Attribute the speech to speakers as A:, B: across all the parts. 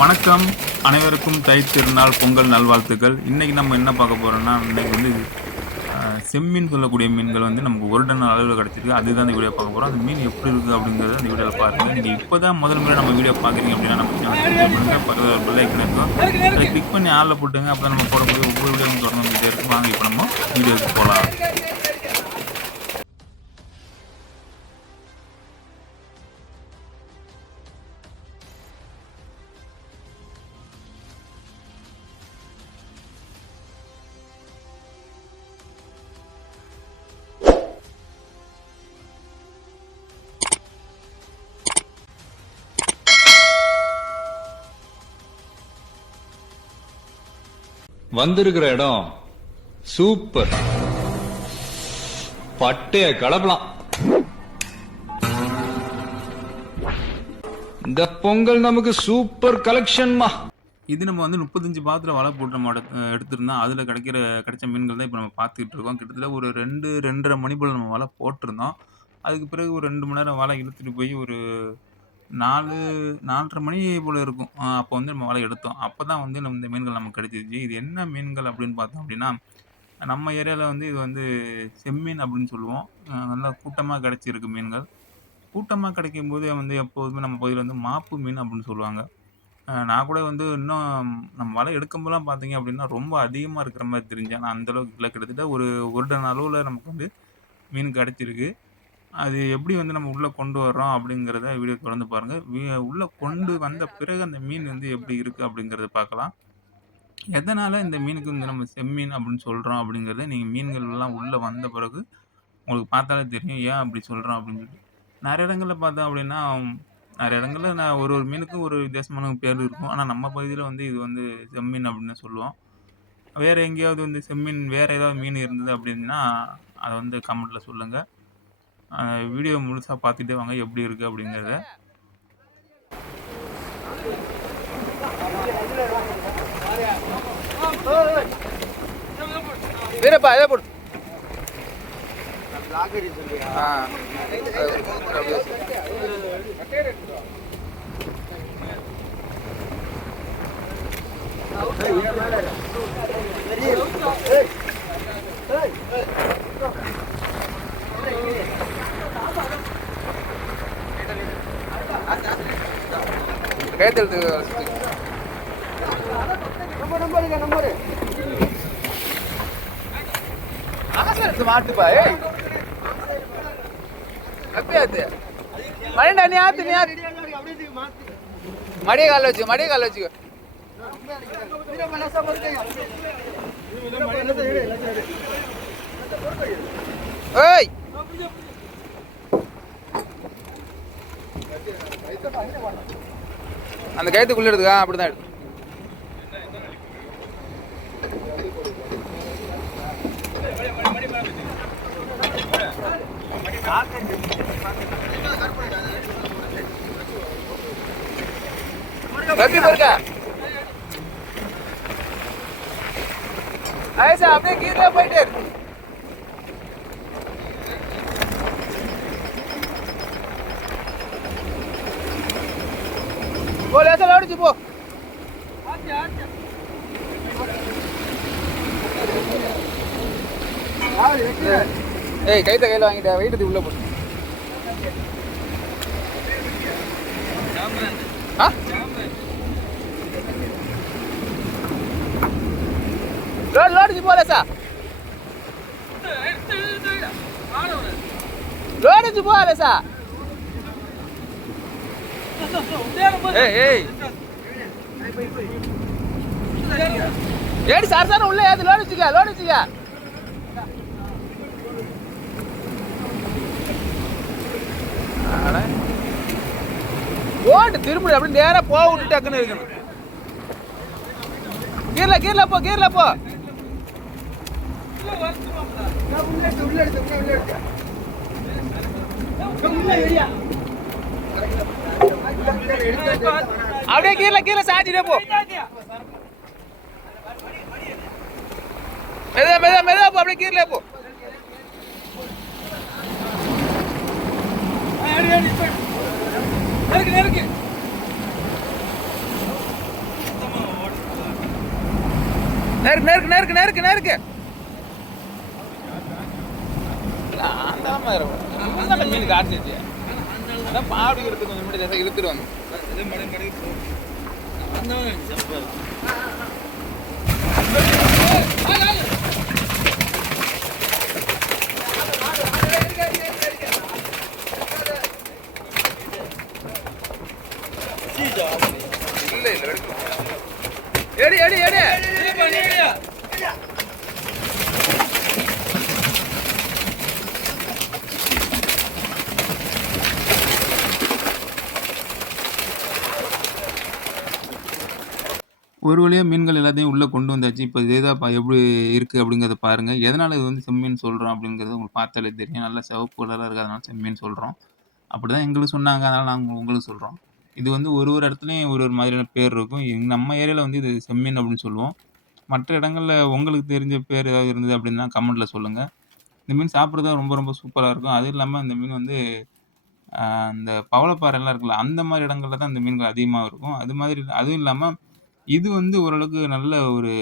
A: வணக்கம். அனைவருக்கும் தை திருநாள் பொங்கல் நல்வாழ்த்துக்கள். இன்றைக்கி நம்ம என்ன பார்க்க போகிறோம்னா இன்றைக்கி வந்து செம்மீன் சொல்லக்கூடிய மீன்கள் வந்து நமக்கு ஒரு டன் அளவில் கிடச்சிருக்கு. அதுதான் இந்த வீடியோ பார்க்க போகிறோம் அந்த மீன் எப்படி இருக்குது அப்படிங்கிறத இந்த வீடியோவில் பாருங்கள் நீங்கள் இப்போ தான் முதல் முறை நம்ம வீடியோ பார்க்குறீங்க அப்படின்னா நம்ம சேனல் பக்கத்தில் ஒரு பிள்ளை இருக்கும். அதை கிளிக் பண்ணி ஆளில் போட்டுங்க. அப்போ நம்ம போடும்போது ஒவ்வொரு வீடியோ தொடர்ந்து இருக்கும். வாங்க இப்போ நம்ம வீடியோவுக்கு போகலாம்
B: வந்திருக்கிற இடம் சூப்பர். பட்டைய கலப்பலாம். இந்த பொங்கல் நமக்கு சூப்பர் கலெக்ஷன்மா
A: இது நம்ம வந்து முப்பத்தஞ்சு பாத்திரம் வலை போட்டு நம்ம எடுத்திருந்தோம் அதில் கிடைக்கிற கிடைச்ச மீன்கள் தான் இப்போ நம்ம பார்த்துக்கிட்டு இருக்கோம். கிட்டத்தட்ட ஒரு ரெண்டு ரெண்டரை மணி போல் நம்ம வலை போட்டிருந்தோம். அதுக்கு பிறகு ஒரு ரெண்டு மணி நேரம் வலை இழுத்துட்டு போய் ஒரு நாலு நாலரை மணி போல் இருக்கும். அப்போ வந்து நம்ம வலை எடுத்தோம். அப்போ தான் வந்து நம்ம இந்த மீன்கள் நமக்கு கிடைச்சிருச்சு இது என்ன மீன்கள் அப்படின்னு பார்த்தோம் அப்படின்னா நம்ம ஏரியாவில் வந்து இது வந்து செம்மீன் அப்படின்னு சொல்லுவோம். நல்லா கூட்டமாக கிடைச்சிருக்கு மீன்கள். கூட்டமாக கிடைக்கும் போது வந்து எப்போதுமே நம்ம பகுதியில் வந்து மாப்பு மீன் அப்படின்னு சொல்லுவாங்க. நான் கூட வந்து இன்னும் நம்ம வலை எடுக்கும்போதெல்லாம் பார்த்தீங்க அப்படின்னா ரொம்ப அதிகமாக இருக்கிற மாதிரி தெரிஞ்சு ஆனால் அந்தளவுக்கு இல்லை. கிட்டத்தட்ட ஒரு ஒரு டன் அளவில் நமக்கு வந்து மீன் கிடச்சிருக்கு. அது எப்படி வந்து நம்ம உள்ளே கொண்டு வர்றோம் அப்படிங்கிறத வீடியோ தொடர்ந்து பாருங்கள் வீ உள்ளே கொண்டு வந்த பிறகு அந்த மீன் வந்து எப்படி இருக்குது அப்படிங்கிறத பார்க்கலாம். எதனால் இந்த மீனுக்கு வந்து நம்ம செம்மீன் அப்படின்னு சொல்கிறோம் அப்படிங்கிறத நீங்கள் மீன்கள்லாம் உள்ளே வந்த பிறகு உங்களுக்கு பார்த்தாலே தெரியும். ஏன் அப்படி சொல்கிறோம் அப்படின்னு சொல்லிட்டு நிறைய இடங்களில் பார்த்தோம் அப்படின்னா நிறைய இடங்களில் நான் ஒரு ஒரு மீனுக்கும் ஒரு வித்தியாசமான பேர் இருக்கும். ஆனால் நம்ம பகுதியில் வந்து இது வந்து செம்மீன் அப்படின்னு சொல்லுவோம். வேறு எங்கேயாவது வந்து செம்மீன் வேறு ஏதாவது மீன் இருந்தது அப்படின்னா அதை வந்து கமெண்ட்டில் சொல்லுங்கள் வீடியோ முழுசாக பார்த்துட்டே வாங்க எப்படி இருக்குது அப்படிங்கிறத.
C: வீரப்பா இதை போடு. ஆ கைத்தெழுத்து ஆசை மாட்டுப்பா ஏய் கப்பியாத்து மடிண்டா நீ ஆத்து நீ ஆத்து மடிய கால வச்சு மடிய கால வச்சுக்கோ ஏய்! அந்த கயத்துக்குள்ளே எடுத்துக்கா அப்படிதான் தான் ஐசா அப்படியே கீழே போயிட்டே இருக்கு. போ லேசா ஓடிச்சு போ. ஏய் கைத்த கையில் வாங்கிட்ட வெயிட்டு உள்ள போட்டு ஆ? லோடு லோடிச்சு போல சார் லோடிச்சு போல சார் ஏடி சார் சார் உள்ள ஏது லோடு வச்சுக்க லோடு வச்சுக்க ஓட்டு திரும்ப அப்படி நேரா போக விட்டு டக்குன்னு இருக்கணும். கீழ கீழ போ கீழ போ. அப்படியே கீழ கீழ சாஞ்சிட்டே போ. மெதா மெதா மெதா போ அப்படியே கீழ போ. நெருக்கு நெருக்கு. நேருக்கு நேருக்கு நேருக்கு நேருக்கு நேருக்கு. இருக்கும் அந்த மீன் காட்டுச்சு அதான் பாடி இருக்கு கொஞ்சம் முன்னாடி இழுத்துட்டு வந்து இல்ல இல்ல எடுக்கணும். எடி எடி எடி
A: ஒரு வழியாக மீன்கள் எல்லாத்தையும் உள்ளே கொண்டு வந்தாச்சு. இப்போ இதேதாப்பா எப்படி இருக்குது அப்படிங்கிறத பாருங்கள் எதனால் இது வந்து செம்மீன் சொல்கிறோம் அப்படிங்கிறது உங்களுக்கு பார்த்தாலே தெரியும். நல்லா சிவப்பு கலராக இருக்கிறதுனால செம்மீன் சொல்றோம். அப்படிதான் எங்களுக்கு சொன்னாங்க. அதனால் நாங்கள் உங்களுக்கு சொல்கிறோம் இது வந்து ஒரு ஒரு இடத்துலையும் ஒரு ஒரு மாதிரியான பேர் இருக்கும். நம்ம ஏரியாவில் வந்து இது செம்மீன் அப்படின்னு சொல்லுவோம். மற்ற இடங்களில் உங்களுக்கு தெரிஞ்ச பேர் ஏதாவது இருந்தது அப்படின்னா கமெண்ட்டில் சொல்லுங்கள் இந்த மீன் சாப்பிட்றது ரொம்ப ரொம்ப சூப்பராக இருக்கும். அதுவும் இல்லாமல் இந்த மீன் வந்து அந்த இந்த பவளப்பாறைலாம் இருக்குல்ல, அந்த மாதிரி இடங்களில் தான் இந்த மீன்கள் அதிகமாக இருக்கும். அது மாதிரி அதுவும் இல்லாமல் இது வந்து ஓரளவுக்கு நல்ல ஒரு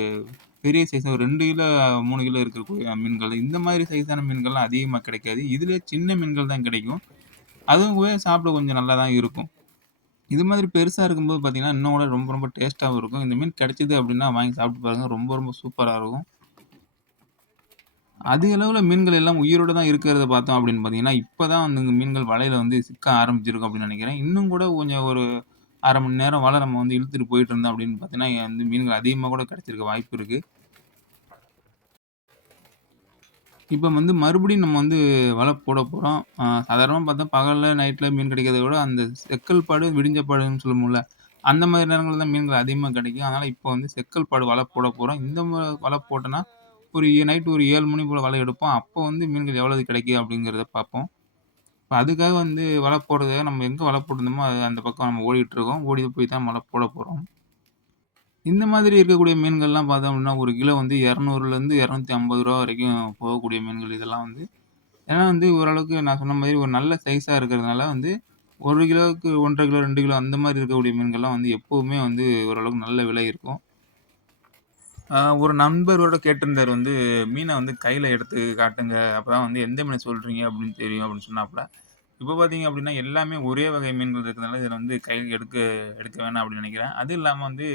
A: பெரிய சைஸாக ஒரு ரெண்டு கிலோ, மூணு கிலோ இருக்கக்கூடிய மீன்கள். இந்த மாதிரி சைஸான மீன்கள்லாம் அதிகமாக கிடைக்காது. இதில் சின்ன மீன்கள் தான் கிடைக்கும். அதுவும் கூட சாப்பிட கொஞ்சம் நல்லா தான் இருக்கும். இது மாதிரி பெருசாக இருக்கும்போது பார்த்தீங்கன்னா, இன்னும் கூட ரொம்ப ரொம்ப டேஸ்ட்டாகவும் இருக்கும். இந்த மீன் கிடைச்சிது அப்படின்னா வாங்கி சாப்பிட்டு பாருங்க. ரொம்ப ரொம்ப சூப்பராக இருக்கும். அதிக அளவில் மீன்கள் எல்லாம் உயிரோடு தான் இருக்கிறத பார்த்தோம் அப்படின்னு பார்த்தீங்கன்னா, இப்போ தான் அந்த மீன்கள் வலையில் வந்து சிக்க ஆரம்பிச்சிருக்கும் அப்படின்னு நினைக்கிறேன். இன்னும் கூட கொஞ்சம் ஒரு அரை மணி நேரம் வலை நம்ம வந்து இழுத்துட்டு போயிட்டு இருந்தோம் அப்படின்னு பார்த்தீங்கன்னா, வந்து மீன்கள் அதிகமாக கூட கிடைச்சிருக்க வாய்ப்பு இருக்கு. இப்போ வந்து மறுபடியும் நம்ம வந்து வலை போட போகிறோம் சாதாரணமாக பார்த்தா பகலில் நைட்டில் மீன் கிடைக்கிறத விட அந்த செக்கல் பாடு, விடிஞ்ச பாடுன்னு சொல்லுவோம்ல, அந்த மாதிரி நேரங்களில் தான் மீன்கள் அதிகமாக கிடைக்கும். அதனால் இப்போ வந்து செக்கல் பாடு வலை போட போகிறோம் இந்த வலை போட்டோன்னா ஒரு நைட் ஒரு ஏழு மணி போல் வலை எடுப்போம். அப்போ வந்து மீன்கள் எவ்வளவு கிடைக்குது அப்படிங்கிறத பார்ப்போம். இப்போ அதுக்காக வந்து வலை போடுறதுக்காக நம்ம எங்கே வலை போட்டிருந்தோமோ, அது அந்த பக்கம் நம்ம ஓடிக்கிட்டு இருக்கோம். ஓடி போய் தான் வலை போட போகிறோம் இந்த மாதிரி இருக்கக்கூடிய மீன்கள்லாம் பார்த்தோம் அப்படின்னா, ஒரு கிலோ வந்து இரநூறுலேருந்து இரநூத்தி ஐம்பது ரூபா வரைக்கும் போகக்கூடிய மீன்கள் இதெல்லாம் வந்து. ஏன்னா வந்து ஓரளவுக்கு நான் சொன்ன மாதிரி ஒரு நல்ல சைஸாக இருக்கிறதுனால வந்து ஒரு கிலோவுக்கு 1 1/2 கிலோ, ரெண்டு கிலோ அந்த மாதிரி இருக்கக்கூடிய மீன்கள்லாம் வந்து எப்போவுமே வந்து ஓரளவுக்கு நல்ல விலை இருக்கும். ஒரு நண்பரோட கேட்டிருந்தாரு வந்து, "மீன வந்து கையில எடுத்து காட்டுங்க. அப்பதான் வந்து எந்த மீன சொல்றீங்க அப்படின்னு தெரியும்" அப்படின்னு சொன்னாப்புல. இப்ப பார்த்தீங்க அப்படின்னா, எல்லாமே ஒரே வகை மீன்கள் இருக்கிறதுனால இதில வந்து கையில் எடுக்க எடுக்க வேணாம் அப்படின்னு நினைக்கிறேன். அதுவும் இல்லாம வந்து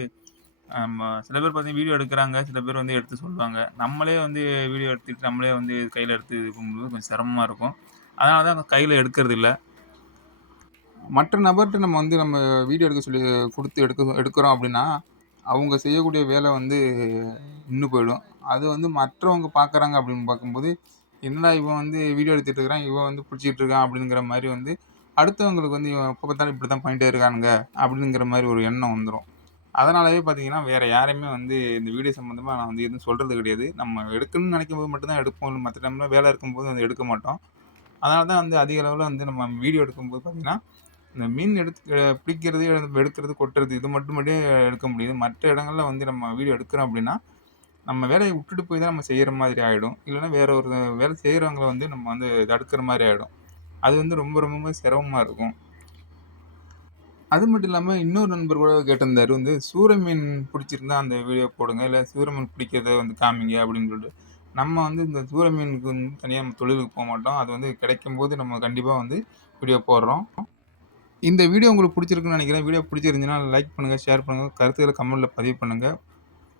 A: ஆமா சில பேர் பார்த்தீங்கன்னா வீடியோ எடுக்குறாங்க. சில பேர் வந்து எடுத்து சொல்லுவாங்க. நம்மளே வந்து வீடியோ எடுத்துட்டு நம்மளே வந்து கையில எடுத்து இது பண்ணும்போது கொஞ்சம் சிரமமா இருக்கும். அதனால தான் கையில எடுக்கிறது இல்லை மற்ற நபர்ட்ட நம்ம வந்து நம்ம வீடியோ எடுக்க சொல்லி குடுத்து எடுக்க எடுக்கிறோம் அப்படின்னா, அவங்க செய்யக்கூடிய வேலை வந்து நின்று போயிடும். அது வந்து மற்றவங்க பார்க்குறாங்க அப்படின்னு பார்க்கும்போது, "என்னடா இவன் வந்து வீடியோ எடுத்துகிட்டு இருக்கிறான். இவன் வந்து பிடிச்சிக்கிட்டு இருக்கான்" அப்படிங்கிற மாதிரி வந்து அடுத்தவங்களுக்கு வந்து, "இவன் எப்போ பார்த்தாலும் இப்படி தான் பண்ணிட்டே இருக்கானுங்க" அப்படிங்கிற மாதிரி ஒரு எண்ணம் வந்துடும் அதனாலவே பார்த்தீங்கன்னா, வேறு யாரையுமே வந்து இந்த வீடியோ சம்மந்தமாக நான் வந்து எதுவும் சொல்கிறது கிடையாது. நம்ம எடுக்கணும்னு நினைக்கும்போது மட்டும் தான் எடுப்போம். மற்ற டைமில் வேலை இருக்கும்போது வந்து எடுக்க மாட்டோம். அதனால தான் வந்து அதிக அளவில் வந்து நம்ம வீடியோ எடுக்கும்போது பார்த்திங்கன்னா இந்த மீன் எடுத்து பிடிக்கிறது, எடுக்கிறது, கொட்டுறது இது மட்டும் மட்டும் எடுக்க முடியுது. மற்ற இடங்கள்ல வந்து நம்ம வீடியோ எடுக்கிறோம் அப்படின்னா, நம்ம வேலையை விட்டுட்டு போய் தான் நம்ம செய்கிற மாதிரி ஆகிடும் இல்லைன்னா வேற ஒரு வேலை செய்கிறவங்களை வந்து நம்ம வந்து தடுக்கிற மாதிரி ஆகிடும் அது வந்து ரொம்ப ரொம்ப சிரமமாக இருக்கும். அது மட்டும் இல்லாமல் இன்னொரு நண்பர் கூட கேட்டிருந்தாரு வந்து, "சூர மீன் பிடிச்சிருந்தா அந்த வீடியோ போடுங்க. இல்லை சூரமீன் பிடிக்கிறத வந்து காமிங்க" அப்படின்னு சொல்லிட்டு. நம்ம வந்து இந்த சூர மீனுக்கு வந்து தனியாக நம்ம தொழிலுக்கு போக மாட்டோம் அது வந்து கிடைக்கும்போது நம்ம கண்டிப்பாக வந்து வீடியோ போடுறோம். இந்த வீடியோ உங்களுக்கு பிடிச்சிருக்குன்னு நினைக்கிறேன். வீடியோ பிடிச்சிருந்துச்சுன்னா லைக் பண்ணுங்கள் ஷேர் பண்ணுங்கள் கருத்துக்களை கமெண்ட்டில் பதிவு பண்ணுங்கள்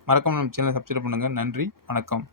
A: மறக்காமல் நம்ம சேனலை சப்ஸ்கிரைப் பண்ணுங்கள் நன்றி, வணக்கம்.